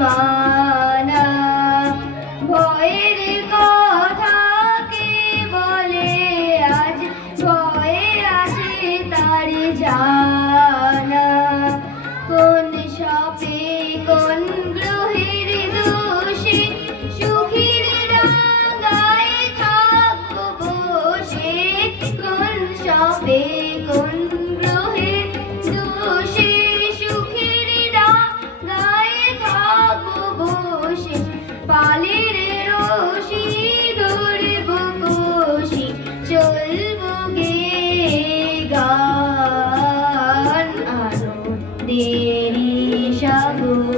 মানা ভয়ের কথা কে বলে আজ ভয়ে আছে তার জানা কোন সাপে কোন গ্রহের দোষে সুখীর ডাঙায় থাকবো বসে কোন সাপে কোন গ্রহের দোষে সুখীর ডাঙায় থাকবো বসে পালের রশি ধরবো কষি চলবো গে গান আনন্দেরই সাগর